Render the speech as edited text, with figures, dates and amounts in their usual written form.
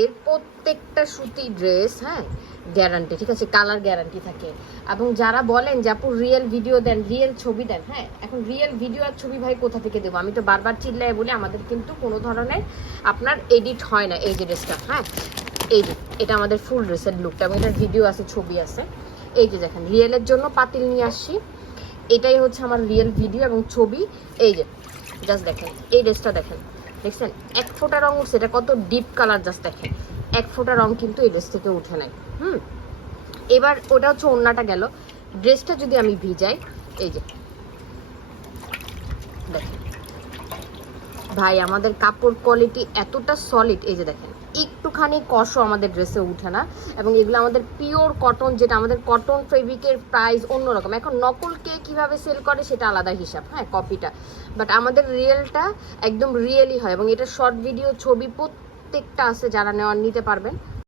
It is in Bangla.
এর প্রত্যেকটা সুতি ড্রেস, হ্যাঁ, গ্যারান্টি, ঠিক আছে, কালার গ্যারান্টি থাকে। এবং যারা বলেন যে আপু রিয়েল ভিডিও দেন, রিয়েল ছবি দেন, হ্যাঁ, এখন রিয়েল ভিডিও আর ছবি ভাই কোথা থেকে দেবো? আমি তো বারবার চিল্লায় বলি আমাদের কিন্তু কোনো ধরনের আপনার এডিট হয় না। এই যে ড্রেসটা, হ্যাঁ, এই যে এটা আমাদের ফুল ড্রেসের লুকটা, এবং এটার ভিডিও আছে, ছবি আছে। এই যে দেখেন, রিয়েলের জন্য পাতিল নিয়ে আসছি, এটাই হচ্ছে আমার রিয়েল ভিডিও এবং ছবি। এই যে জাস্ট দেখেন, এই ড্রেসটা দেখেন, দেখছেন এক ফোঁটা রং উঠছে, এটা কত ডিপ কালার, জাস্ট দেখেন এক ফোঁটা রং কিন্তু এই ড্রেস থেকে উঠে নাই। এবার ওটা হচ্ছে ওড়নাটা গেল। ড্রেসটা যদি আমি ভিজাই, এই যে দেখেন ভাই, আমাদের কাপড় কোয়ালিটি এতটা সলিড, এই যে দেখেন একটুখানি কষও আমাদের ড্রেসে উঠে না। এবং এগুলো আমাদের পিওর কটন, যেটা আমাদের কটন ফেব্রিকের প্রাইস অন্যরকম। এখন নকল কে কীভাবে সেল করে সেটা আলাদা হিসাব, হ্যাঁ, কপিটা, বাট আমাদের রিয়েলটা একদম রিয়েলই হয়। এবং এটা শর্ট ভিডিও, ছবি প্রত্যেকটা আছে, যারা নেওয়ার নিতে পারবেন।